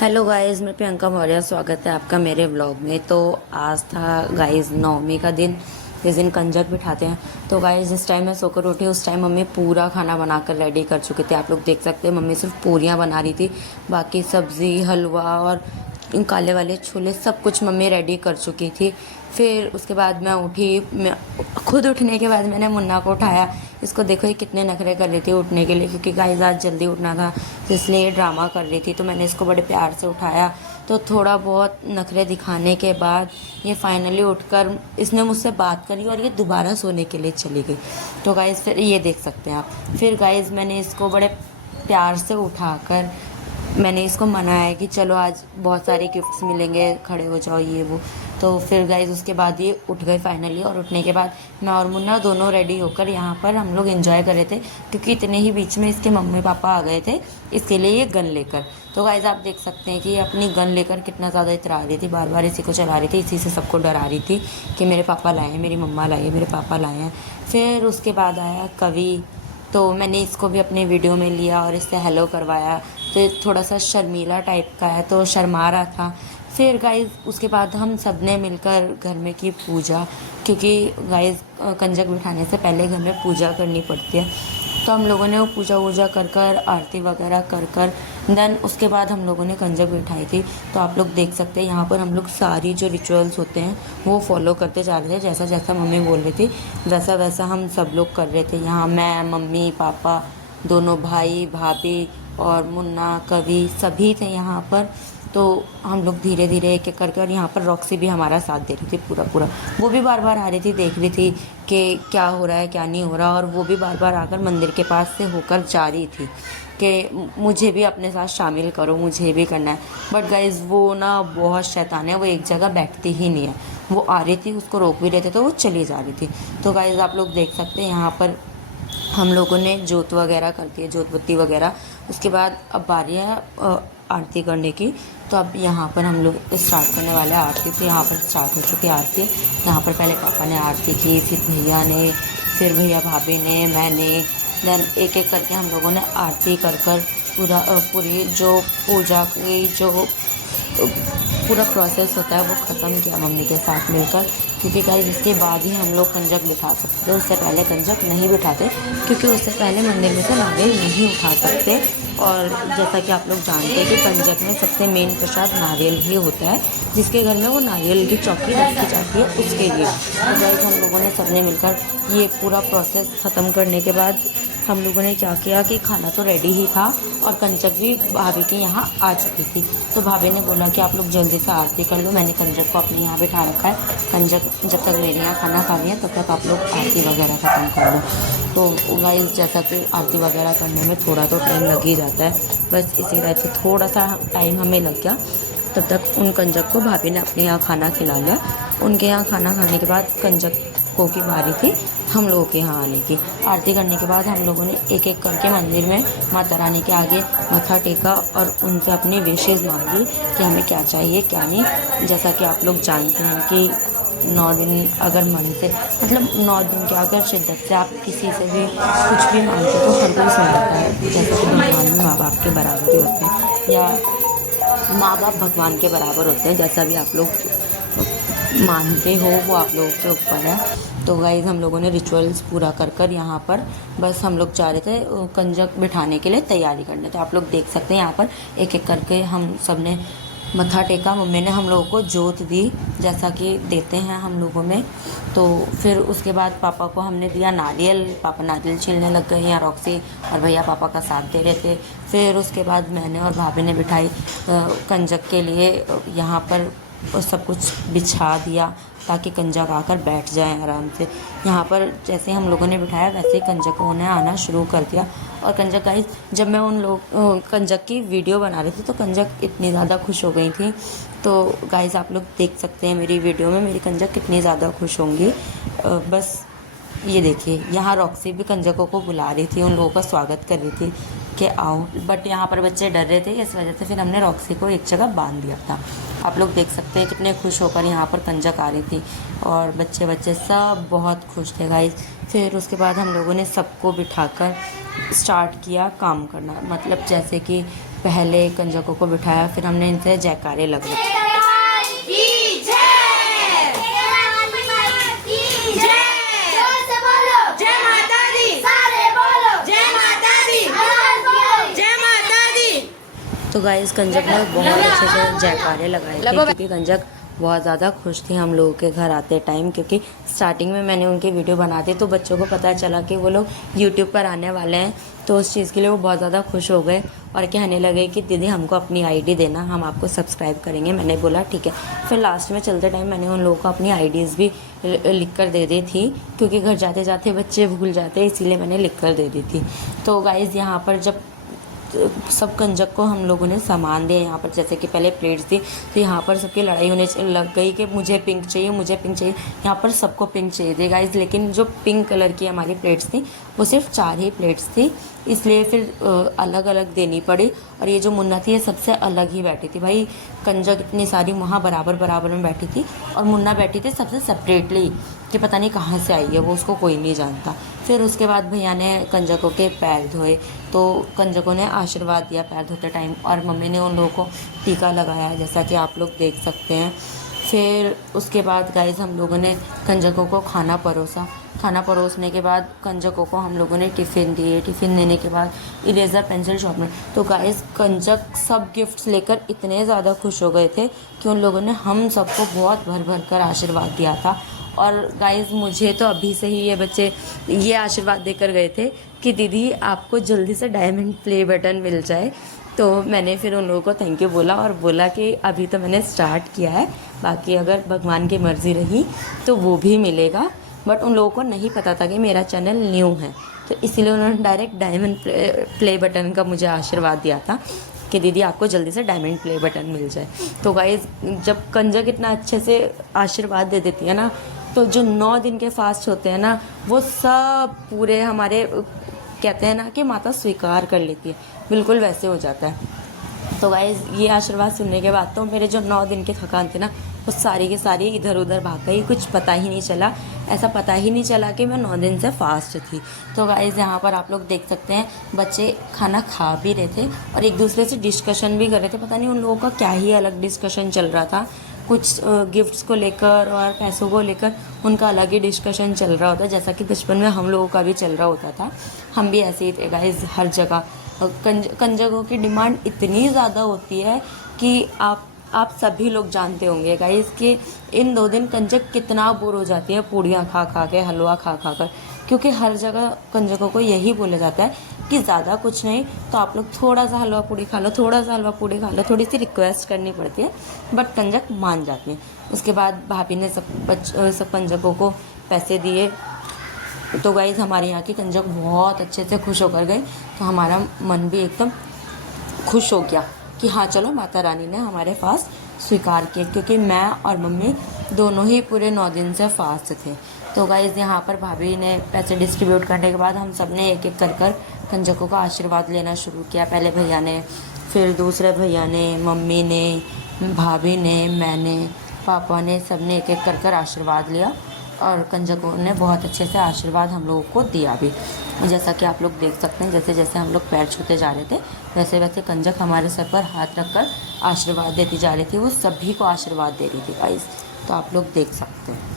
Hello guys, मैं प्रियंका मौर्य। स्वागत है आपका मेरे व्लॉग में। तो आज था गाइस नवमी का दिन, जिस दिन कंजक बिठाते हैं। तो गाइस जिस टाइम मैं सोकर उठी उस टाइम मम्मी पूरा खाना बनाकर रेडी कर चुके थे। आप लोग देख सकते हैं मम्मी सिर्फ पूरियाँ बना रही थी, बाकी सब्ज़ी हलवा और काले वाले छोले सब कुछ मम्मी रेडी कर चुकी थी। फिर उसके बाद मैं उठी। मैं खुद उठने के बाद मैंने मुन्ना को उठाया। इसको देखो ये कितने नखरे कर रही थी उठने के लिए, क्योंकि गाइस आज जल्दी उठना था तो इसलिए ये ड्रामा कर रही थी। तो मैंने इसको बड़े प्यार से उठाया। तो थोड़ा बहुत नखरे दिखाने के बाद ये फाइनली उठकर इसने मुझसे बात करी और ये दोबारा सोने के लिए चली गई। तो गाइस फिर ये देख सकते हैं आप। फिर गाइस मैंने इसको बड़े प्यार से उठाकर मैंने इसको मनाया कि चलो आज बहुत सारे गिफ्ट्स मिलेंगे, खड़े हो जाओ ये वो। तो फिर गाइज उसके बाद ये उठ गए फाइनली, और उठने के बाद मैं और मुन्ना दोनों रेडी होकर यहाँ पर हम लोग एंजॉय कर रहे थे, क्योंकि इतने ही बीच में इसके मम्मी पापा आ गए थे, इसके लिए ये गन लेकर। तो गाइज आप देख सकते हैं कि ये अपनी गन लेकर कितना ज़्यादा इतरा रही थी, बार बार इसी को चला रही थी, इसी से सबको डरा रही थी कि मेरे पापा लाए हैं, मेरी मम्मा लाई है, मेरे पापा लाए हैं। फिर उसके बाद आया कवि। तो मैंने इसको भी अपने वीडियो में लिया और इससे हेलो करवाया। तो ये थोड़ा सा शर्मीला टाइप का है तो शर्मा रहा था। फिर गाइस उसके बाद हम सब ने मिलकर घर में की पूजा, क्योंकि गाइस कंजक बिठाने से पहले घर में पूजा करनी पड़ती है। तो हम लोगों ने वो पूजा वूजा कर कर आरती वगैरह कर कर देन उसके बाद हम लोगों ने कंजक बिठाई थी। तो आप लोग देख सकते हैं यहाँ पर हम लोग सारी जो रिचुअल्स होते हैं वो फॉलो करते जा रहे थे। जैसा जैसा मम्मी बोल रही थी वैसा वैसा हम सब लोग कर रहे थे। यहाँ मैं, मम्मी, पापा, दोनों भाई भाभी और मुन्ना, कवि सभी थे यहाँ पर। तो हम लोग धीरे धीरे एक एक करके, और यहाँ पर रॉक्सी भी हमारा साथ दे रही थी पूरा पूरा। वो भी बार बार आ रही थी, देख रही थी कि क्या हो रहा है क्या नहीं हो रहा, और वो भी बार बार आकर मंदिर के पास से होकर जा रही थी कि मुझे भी अपने साथ शामिल करो, मुझे भी करना है। बट गाइज़ वो ना बहुत शैतान है, वो एक जगह बैठती ही नहीं है। वो आ रही थी, उसको रोक भी रहे थे तो वो चली जा रही थी। तो गाइज़ आप लोग देख सकते हैं यहाँ पर हम लोगों ने जोत वगैरह करती है, जोत बत्ती वगैरह। उसके बाद अब बारी है आरती करने की। तो अब यहाँ पर हम लोग स्टार्ट करने वाले हैं आरती। तो यहाँ पर स्टार्ट हो चुकी है आरती। यहाँ पर पहले पापा ने आरती की, फिर भैया ने, फिर भैया भाभी ने, मैंने। देन एक एक करके हम लोगों ने आरती कर कर पूरी जो पूजा की जो पूरा प्रोसेस होता है वो ख़त्म किया मम्मी के साथ मिलकर। क्योंकि गाइस इसके बाद ही हम लोग कंजक बिठा सकते, उससे पहले कंजक नहीं बिठाते, क्योंकि उससे पहले मंदिर में से नारियल नहीं उठा सकते। और जैसा कि आप लोग जानते हैं कि कंजक में सबसे मेन प्रसाद नारियल ही होता है, जिसके घर में वो नारियल की चौकी रखी जाती है उसके लिए। तो गाइस हम लोगों ने सबने मिलकर ये पूरा प्रोसेस ख़त्म करने के बाद हम लोगों ने क्या किया कि खाना तो रेडी ही था और कंजक भी भाभी के यहाँ आ चुकी थी। तो भाभी ने बोला कि आप लोग जल्दी से आरती कर लो। मैंने कंजक को अपने यहाँ बिठा रखा है, कंजक जब तक मेरे यहाँ खाना खा लिया तब तक आप लोग आरती वगैरह ख़त्म कर लो। तो गाइस जैसा कि आरती वगैरह करने में थोड़ा तो टाइम लग ही जाता है, बस इसी तरह से थोड़ा सा टाइम हमें लग गया। तब तक उन कंजक को भाभी ने अपने यहाँ खाना खिला लिया। उनके यहाँ खाना खाने के बाद कंजक को की बारी थी हम लोगों के यहाँ आने की। आरती करने के बाद हम लोगों ने एक एक करके मंदिर में माता रानी के आगे मत्था टेका और उनसे अपनी विशेज़ मांगी कि हमें क्या चाहिए क्या नहीं। जैसा कि आप लोग जानते हैं कि 9 दिन अगर मन से, मतलब 9 दिन के अगर शिद्दत से आप किसी से भी कुछ भी मांगते तो हर कोई सुन लेता है। जैसे कि भगवान भी माँ बाप के बराबर ही होते हैं, या माँ बाप भगवान के बराबर होते हैं, जैसा भी आप लोग मानते हो वो आप लोगों के ऊपर है। तो गाइज हम लोगों ने रिचुअल्स पूरा कर कर यहाँ पर बस हम लोग जा रहे थे कंजक बिठाने के लिए तैयारी करने। तो आप लोग देख सकते हैं यहाँ पर एक एक करके हम सब ने मत्था टेका। मम्मी ने हम लोगों को जोत दी, जैसा कि देते हैं हम लोगों में। तो फिर उसके बाद पापा को हमने दिया नारियल। पापा नारियल छीलने लग गए यहाँ रॉक्सी, और भैया पापा का साथ दे रहे थे। फिर उसके बाद मैंने और भाभी ने बिठाई कंजक के लिए यहाँ पर सब कुछ बिछा दिया ताकि कंजक आकर बैठ जाए आराम से। यहाँ पर जैसे हम लोगों ने बिठाया वैसे ही कंजकों ने आना शुरू कर दिया। और कंजक गाइस जब मैं उन लोग कंजक की वीडियो बना रही थी तो कंजक इतनी ज़्यादा खुश हो गई थी। तो गाइस आप लोग देख सकते हैं मेरी वीडियो में मेरी कंजक कितनी ज़्यादा खुश होंगी। बस ये देखिए यहाँ रॉक्सी भी कंजकों को बुला रही थी, उन लोगों का स्वागत कर रही थी कि आओ। बट यहाँ पर बच्चे डर रहे थे, इस वजह से फिर हमने रॉक्सी को एक जगह बांध दिया था। आप लोग देख सकते हैं कितने खुश होकर यहाँ पर कंजक आ रही थी, और बच्चे सब बहुत खुश थे गाइस। फिर उसके बाद हम लोगों ने सबको बिठाकर स्टार्ट किया काम करना। मतलब जैसे कि पहले कंजकों को बिठाया, फिर हमने इनसे जयकारे लगाए। तो गाइस कंजक ने बहुत अच्छे से जयकारे लगाए थे, क्योंकि कंजक बहुत ज़्यादा खुश थी हम लोगों के घर आते टाइम, क्योंकि स्टार्टिंग में मैंने उनकी वीडियो बना दी तो बच्चों को पता चला कि वो लोग यूट्यूब पर आने वाले हैं, तो उस चीज़ के लिए वो बहुत ज़्यादा खुश हो गए और कहने लगे कि दीदी हमको अपनी आईडी देना, हम आपको सब्सक्राइब करेंगे। मैंने बोला ठीक है। फिर लास्ट में चलते टाइम मैंने उन लोगों को अपनी आईडीज़ भी लिख कर दे दी थी, क्योंकि घर जाते जाते बच्चे भूल जाते, इसीलिए मैंने लिख कर दे दी थी। तो गाइज़ यहाँ पर जब सब कंजक को हम लोगों ने सामान दिया, यहाँ पर जैसे कि पहले प्लेट्स थी, तो यहाँ पर सबकी लड़ाई होने लग गई कि मुझे पिंक चाहिए, मुझे पिंक चाहिए। यहाँ पर सबको पिंक चाहिए थी गाइज, लेकिन जो पिंक कलर की हमारी प्लेट्स थी वो सिर्फ 4 ही प्लेट्स थी, इसलिए फिर अलग अलग देनी पड़ी। और ये जो मुन्ना थी ये सबसे अलग ही बैठी थी भाई, कंजक इतनी सारी वहाँ बराबर बराबर में बैठी थी और मुन्ना बैठी थी सबसे सेपरेटली, कि पता नहीं कहाँ से आई है वो, उसको कोई नहीं जानता। फिर उसके बाद भैया ने कंजकों के पैर धोए, तो कंजकों ने आशीर्वाद दिया पैर धोते टाइम, और मम्मी ने उन लोगों को टीका लगाया, जैसा कि आप लोग देख सकते हैं। फिर उसके बाद गाइस हम लोगों ने कंजकों को खाना परोसा। खाना परोसने के बाद कंजकों को हम लोगों ने टिफ़िन दिए। टिफ़िन देने के बाद इरेज़र पेंसिल शॉर्पनर, तो गाइस कंजक सब गिफ्ट्स लेकर इतने ज़्यादा खुश हो गए थे कि उन लोगों ने हम सबको बहुत भर भर कर आशीर्वाद दिया था। और गाइज़ मुझे तो अभी से ही ये बच्चे ये आशीर्वाद देकर गए थे कि दीदी आपको जल्दी से डायमंड प्ले बटन मिल जाए। तो मैंने फिर उन लोगों को थैंक यू बोला और बोला कि अभी तो मैंने स्टार्ट किया है, बाकी अगर भगवान की मर्ज़ी रही तो वो भी मिलेगा। बट उन लोगों को नहीं पता था कि मेरा चैनल न्यू है, तो इसीलिए उन्होंने डायरेक्ट डायमंड प्ले बटन का मुझे आशीर्वाद दिया था कि दीदी आपको जल्दी से डायमंड प्ले बटन मिल जाए। तो गाइज़ जब कंजक इतना अच्छे से आशीर्वाद दे देती है ना, तो जो 9 दिन के फास्ट होते हैं ना, वो सब पूरे हमारे कहते हैं ना कि माता स्वीकार कर लेती है, बिल्कुल वैसे हो जाता है। तो गाइज़ ये आशीर्वाद सुनने के बाद तो मेरे जो 9 दिन के थकान थे ना, वो सारी की सारी इधर उधर भाग गई, कुछ पता ही नहीं चला। ऐसा पता ही नहीं चला कि मैं 9 दिन से फास्ट थी। तो गाइज़ यहाँ पर आप लोग देख सकते हैं बच्चे खाना खा भी रहे थे और एक दूसरे से डिस्कशन भी कर रहे थे। पता नहीं उन लोगों का क्या ही अलग डिस्कशन चल रहा था, कुछ गिफ्ट्स को लेकर और पैसों को लेकर उनका अलग ही डिस्कशन चल रहा होता, जैसा कि बचपन में हम लोगों का भी चल रहा होता था। हम भी ऐसे ही थे गाइज़, हर जगह कंजकों की डिमांड इतनी ज़्यादा होती है कि आप सभी लोग जानते होंगे गाइज़ कि इन 2 दिन कंजक कितना बोर हो जाती है पूड़ियाँ खा खा के, हलवा खा खा कर, क्योंकि हर जगह कंजकों को यही बोला जाता है कि ज़्यादा कुछ नहीं तो आप लोग थोड़ा सा हलवा पूड़ी खा लो, थोड़ा सा हलवा पूड़ी खा लो, थोड़ी सी रिक्वेस्ट करनी पड़ती है, बट कंजक मान जाती है। उसके बाद भाभी ने सब कंजकों को पैसे दिए। तो गाइज़ हमारे यहाँ की कंजक बहुत अच्छे से खुश होकर गए, तो हमारा मन भी एकदम खुश हो गया कि हाँ चलो माता रानी ने हमारे फास्ट स्वीकार किए, क्योंकि मैं और मम्मी दोनों ही पूरे 9 दिन से फास्ट थे। तो गाइज़ यहाँ पर भाभी ने पैसे डिस्ट्रीब्यूट करने के बाद हम सब ने एक एक कर कंजकों का आशीर्वाद लेना शुरू किया। पहले भैया ने, फिर दूसरे भैया ने, मम्मी ने, भाभी ने, मैंने, पापा ने, सब ने एक एक कर आशीर्वाद लिया और कंजकों ने बहुत अच्छे से आशीर्वाद हम लोगों को दिया भी। जैसा कि आप लोग देख सकते हैं, जैसे जैसे हम लोग पैर छूते जा रहे थे वैसे वैसे कंजक हमारे सर पर हाथ रखकर आशीर्वाद देती जा रही थी, वो सभी को आशीर्वाद दे रही थी गाइस, तो आप लोग देख सकते हैं।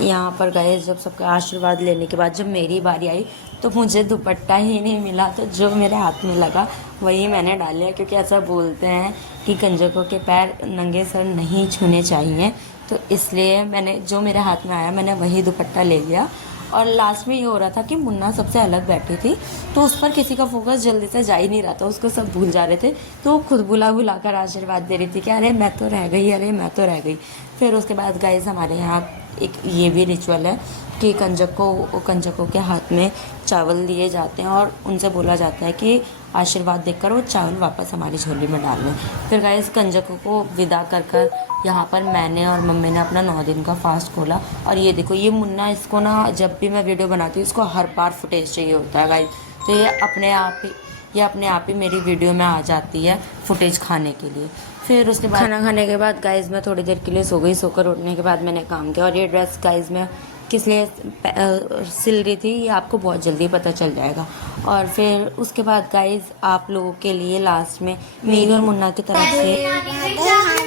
यहाँ पर गए, जब सबका आशीर्वाद लेने के बाद जब मेरी बारी आई तो मुझे दुपट्टा ही नहीं मिला, तो जो मेरे हाथ में लगा वही मैंने डाल लिया, क्योंकि ऐसा बोलते हैं कि कंजकों के पैर नंगे सर नहीं छूने चाहिए, तो इसलिए मैंने जो मेरे हाथ में आया मैंने वही दुपट्टा ले लिया। और लास्ट में ये हो रहा था कि मुन्ना सबसे अलग बैठी थी, तो उस पर किसी का फोकस जल्दी से जा ही नहीं रहा था, उसको सब भूल जा रहे थे, तो वो खुद बुला बुला कर आशीर्वाद दे रही थी कि अरे मैं तो रह गई, अरे मैं तो रह गई। फिर उसके बाद गाइज हमारे यहाँ एक ये भी रिचुअल है कि कंजकों के हाथ में चावल दिए जाते हैं और उनसे बोला जाता है कि आशीर्वाद देकर वो चावल वापस हमारी झोली में डाल लें। फिर गाइस कंजकों को विदा कर कर यहाँ पर मैंने और मम्मी ने अपना 9 दिन का फास्ट खोला। और ये देखो ये मुन्ना, इसको ना जब भी मैं वीडियो बनाती हूँ इसको हर बार फुटेज चाहिए होता है गाइस। तो ये अपने आप ही मेरी वीडियो में आ जाती है फुटेज खाने के लिए। फिर उसके बाद खाना खाने के बाद गाइज मैं थोड़ी देर के लिए सो गई। सोकर उठने के बाद मैंने काम किया। और ये ड्रेस गाइज मैं किस लिए सिल रही थी ये आपको बहुत जल्दी पता चल जाएगा। और फिर उसके बाद गाइज आप लोगों के लिए लास्ट में मेरी और मुन्ना की तरफ से